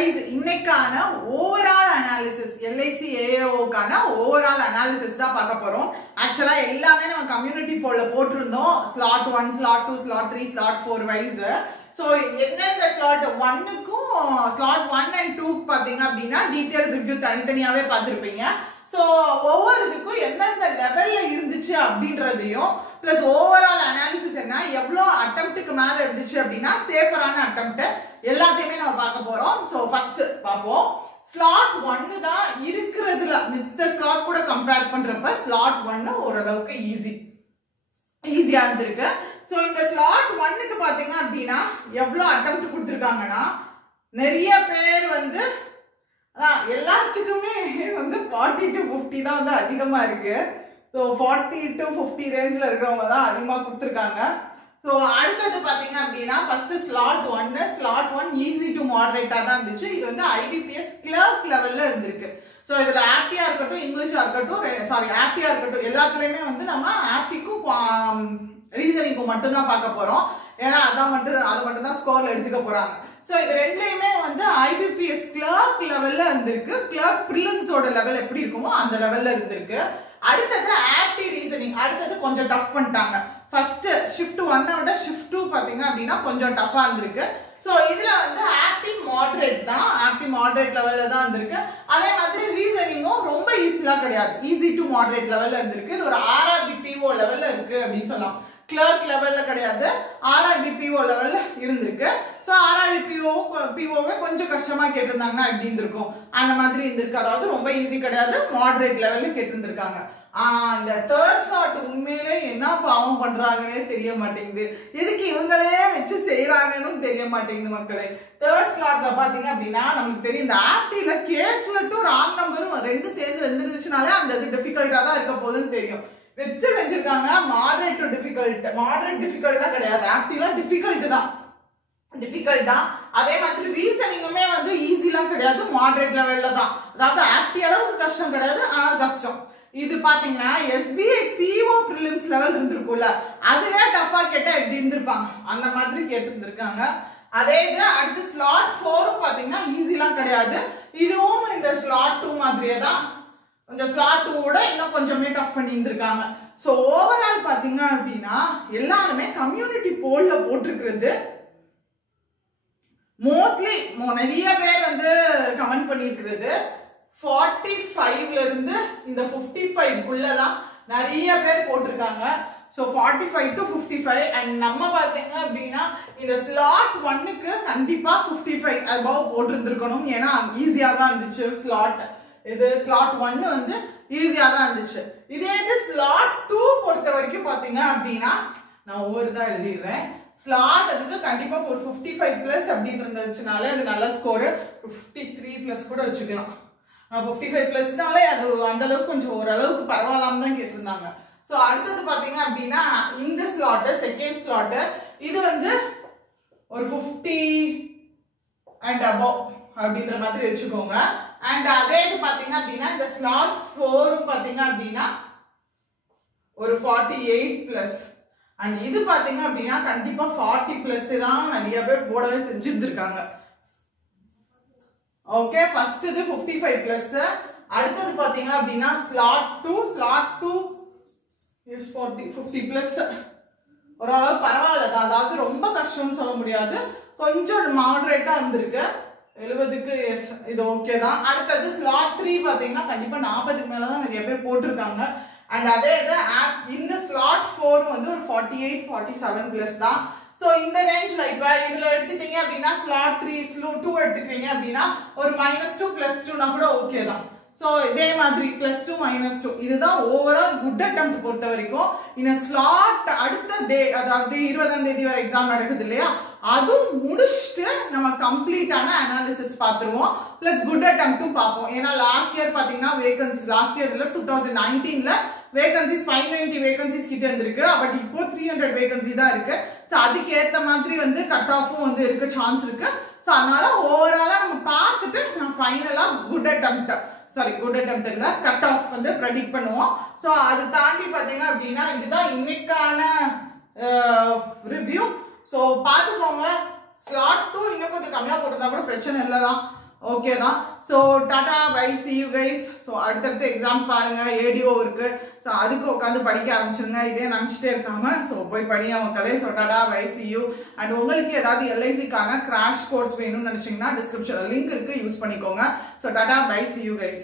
guys, இன்னைக்கான overall analysis LIC AAOக்கான overall analysis தான் பார்க்க போறோம். ஆக்சுவலா எல்லாமே நம்ம கம்யூனிட்டி போல்ல போட்டுருந்தோம். Slot 1, slot 2, slot 3, slot 4 wise. So எந்தெந்த ஸ்லாட் 1க்கும் ஸ்லாட் 1 and 2 பாத்தீங்க அப்படின்னா டீடைல் ரிவ்யூ தனித்தனியாவே பார்த்திருப்பீங்க. சோ ஒவ்வொரு இதுக்கும் எந்தெந்த லெவல்ல இருந்துச்சு அப்படின்றதையும் பிளஸ் ஓவரால் அனாலிசிஸ் என்ன எவ்வளோ அட்டெம்ப்ட்டுக்கு மேல இருந்துச்சு அப்படின்னா சேஃபரான அட்டெம்ப்ட் எல்லாத்தையுமே நம்ம பார்க்க போறோம். சோ ஃபர்ஸ்ட் பார்ப்போம். ஸ்லாட் 1 தான் இருக்கிறதுல மித்த ஸ்லாட் கூட கம்பேர் பண்றப்ப ஸ்லாட் 1 ஓரளவுக்கு ஈஸியா இருந்திருக்கு. சோ இந்த ஸ்லாட் 1க்கு பாத்தீங்க அப்படின்னா எவ்வளவு அட்டெம்ப்ட் கொடுத்திருக்காங்கன்னா நிறைய பேர் வந்து எல்லாத்துக்குமே வந்து 40 to 50 தான் வந்து அதிகமா இருக்கு. ஸோ 40 to 50 ரேஞ்சில் இருக்கிறவங்க தான் அதிகமாக கொடுத்துருக்காங்க. ஸோ அடுத்தது பார்த்தீங்க அப்படின்னா ஃபர்ஸ்ட் ஸ்லாட் 1 ஈஸி டு மாடரேட்டாக தான் இருந்துச்சு. இது வந்து IBPS கிளர்க் லெவலில் இருந்திருக்கு. ஸோ இதில் ஆப்டியாக இருக்கட்டும் இங்கிலீஷாக இருக்கட்டும் ஆப்டியாக இருக்கட்டும் எல்லாத்துலேயுமே வந்து நம்ம ஆப்டிக்கும் ரீசனிங்கும் மட்டும்தான் பார்க்க போகிறோம். ஏன்னா அதை மட்டும் தான் ஸ்கோரில் எடுத்துக்க போகிறாங்க. ஸோ இது ரெண்டுலையுமே வந்து IBPS கிளர்க் லெவலில் இருந்திருக்கு. கிளர்க் ப்ரிலிம்ஸோட லெவல் எப்படி இருக்குமோ அந்த லெவலில் இருந்திருக்கு. அடுத்தது ஆப்டி ரீசனிங் அடுத்தது கொஞ்சம் டஃப் பண்ணிட்டாங்க. ஃபர்ஸ்ட் ஷிஃப்ட் 1 விட ஷிஃப்ட் 2 பாத்தீங்க அப்படின்னா கொஞ்சம் டஃபா இருந்திருக்கு. ஸோ இதுல வந்து ஆப்டி மாடரேட் லெவல்ல தான் இருந்திருக்கு. அதே மாதிரி ரீசனிங்கும் ரொம்ப ஈஸிலாம் கிடையாது, ஈஸி டு மாடரேட் லெவல்ல இருந்திருக்கு. இது ஒரு RRB PO லெவல்ல இருக்கு அப்படின்னு சொல்லலாம். கிளர்க் லெவல்ல கிடையாது, RRB PO லெவல்ல இருந்திருக்கு. ஸோ RRB POவே கொஞ்சம் கஷ்டமா கேட்டிருந்தாங்கன்னா எப்படி இருந்திருக்கும் அந்த மாதிரி இருந்திருக்கு. அதாவது ரொம்ப ஈஸி கிடையாது, மாடரேட் லெவல்ல கேட்டிருந்திருக்காங்க. இந்த தேர்ட் ஸ்லாட் உண்மையிலே என்ன பாவம் பண்றாங்கன்னே தெரிய மாட்டேங்குது. எதுக்கு இவங்களே வச்சு செய்யறாங்கன்னு தெரிய மாட்டேங்குது மக்களே. தேர்ட் ஸ்லாட்ல பாத்தீங்க அப்படின்னா நமக்கு தெரியும் இந்த ஆப்டில கேஸ்ல டு ராங் நம்பரும் ரெண்டு சேர்ந்து வந்துருச்சுனாலே அந்த இது டிஃபிகல்ட்டா தான் இருக்க போகுதுன்னு தெரியும். வச்சு செஞ்சிருக்காங்க. மாடரேட் டிஃபிகல்ட்லாம் கிடையாது, ஆப்டிலாம் டிஃபிகல்ட் தான். அதே மாதிரி ரீசனிங்குமே வந்து ஈஸிலாம் கிடையாது, மாடரேட் லெவல்ல தான். அதாவது ஆப்டி அளவுக்கு கஷ்டம் கிடையாது, ஆனா கஷ்டம். இது பாத்தீங்கன்னா SBI PO prelims லெவல் இருந்திருக்கும்ல, அதுவே டஃபா கேட்டா எப்படி இருந்திருப்பாங்க அந்த மாதிரி கேட்டு இருந்திருக்காங்க. அதே இது அடுத்து ஸ்லாட் 4 பாத்தீங்கன்னா ஈஸிலாம் கிடையாது. இதுவும் இந்த ஸ்லாட் 2 மாதிரியே தான், கொஞ்சம் ஸ்லாட் 2 விட இன்னும் கொஞ்சமே டஃப் பண்ணி இருந்திருக்காங்க. ஸோ ஓவரால் பாத்தீங்க அப்படின்னா எல்லாருமே கம்யூனிட்டி போல்ல போட்டிருக்கிறது மோஸ்ட்லி நிறைய பேர் வந்து கமெண்ட் பண்ணிருக்கிறது 45ல இருந்து இந்த 55க்குள்ளதான் நிறைய பேர் போட்டிருக்காங்க. ஸோ 45 to 55 அண்ட் நம்ம பார்த்தீங்க அப்படின்னா இந்த ஸ்லாட் 1க்கு கண்டிப்பா 55 அபவ் போட்டிருந்திருக்கணும். ஏன்னா ஈஸியா தான் இருந்துச்சு ஸ்லாட். இது ஸ்லாட் 1 வந்து ஈஸியா தான் இருந்துச்சு. இதே இது ஸ்லாட் 2 பொறுத்த வரைக்கும் பாத்தீங்க அப்படின்னா நான் ஒவ்வொரு தான் எழுதிடுறேன். ஸ்லாட் அதுக்கு கண்டிப்பா ஒரு 55 பிளஸ் அப்படின்னு இருந்துச்சுனாலே அது நல்ல ஸ்கோரு. 53 பிளஸ் கூட வச்சுக்கலாம். 55 பிளஸ்னாலே அது அந்த அளவுக்கு கொஞ்சம் ஓரளவுக்கு பரவாயில்லாம தான் கேட்டிருந்தாங்க. ஸோ அடுத்தது பாத்தீங்க அப்படின்னா இந்த ஸ்லாட் செகண்ட் ஸ்லாட் இது வந்து ஒரு 50 அண்ட் அபவ் அப்படின்ற மாதிரி வச்சுக்கோங்க. அண்ட் அதே இது பாத்தீங்க அப்படின்னா இந்த ஸ்லாட் 4 பாத்தீங்க அப்படின்னா ஒரு 48 பிளஸ். அண்ட் இது பாத்தீங்க அப்படின்னா கண்டிப்பா 40 பிளஸ் தான் நிறைய பேர் போடவே செஞ்சிருந்திருக்காங்க. ஓகே, ஃபர்ஸ்ட் இது 55 பிளஸ். அடுத்தது பாத்தீங்க அப்படின்னா ஸ்லாட் 2 இஸ் 50 பிளஸ். ஓரளவு பரவாயில்ல, அதாவது ரொம்ப கஷ்டம்னு சொல்ல முடியாது, கொஞ்சம் மாடரேட்டா இருந்திருக்கு. 70க்கு எஸ், இது ஓகே தான். அடுத்தது ஸ்லாட் 3 பாத்தீங்கன்னா கண்டிப்பா 40க்கு மேலதான் நிறைய பேர் போட்டிருக்காங்க. அண்ட் அதே இது இந்த ஸ்லாட் 4 வந்து ஒரு 48 47 பிளஸ் தான். ஸோ இந்த ரேஞ்ச்ல இப்ப இதுல எடுத்துட்டீங்க அப்படின்னா ஸ்லாட் 3 2 எடுத்துக்கிறீங்க அப்படின்னா ஒரு -2 +2னா கூட ஓகே தான். ஸோ இதே மாதிரி +2 -2 இதுதான் ஓவரால் குட் அட்டெம்ப்ட் பொறுத்த வரைக்கும். இந்த ஸ்லாட் அடுத்த டே அதாவது 20ஆம் தேதி வரை எக்ஸாம் நடக்குது இல்லையா, அதுவும் முடிச்சுட்டு நம்ம கம்ப்ளீட்டான அனாலிசிஸ் பார்த்துருவோம். பிளஸ் குட் அட்டெம்ப்ட்டும் பார்ப்போம். ஏன்னா லாஸ்ட் இயர் பாத்தீங்கன்னா வேகன்சிஸ் லாஸ்ட் இயர்ல 2019ல வேகன்சிஸ் 590 வேகன்சிஸ் கிட்ட இருந்திருக்கு. பட் இப்போ 300 வேகன்சி தான் இருக்கு. ஸோ அதுக்கு ஏற்ற மாதிரி வந்து கட் ஆஃபும் வந்து இருக்க சான்ஸ் இருக்கு. ஸோ அதனால ஓவராலா நம்ம பார்த்துட்டு நம்ம ஃபைனலா குட் அட்டெம்ப்ட் இல்ல கட் ஆஃப் வந்து ப்ரெடிக்ட் பண்ணுவோம். ஸோ அது தாண்டி பாத்தீங்க அப்படின்னா இதுதான் இன்னைக்கான ரிவ்யூ. ஸோ பார்த்துக்கோங்க, ஸ்லாட் 2 இன்னும் கொஞ்சம் கம்மியா போட்டிருந்தா கூட பிரச்சனை இல்லதான். ஓகே தான். So tata bye, see you guys. So அடுத்தடுத்து எக்ஸாம் பாருங்க, ஏடிஓ இருக்கு. ஸோ அதுக்கு உட்காந்து படிக்க ஆரம்பிச்சிருங்க, இதே நினச்சிட்டே இருக்காம. ஸோ போய் படிங்க மக்களே. So tata bye, see you. And உங்களுக்கு ஏதாவது எல்ஐசிக்கான கிராஷ் கோர்ஸ் வேணும்னு நினைச்சீங்கன்னா டிஸ்கிரிப்ஷன்ல லிங்க் இருக்கு, யூஸ் பண்ணிக்கோங்க. So tata bye, see you guys.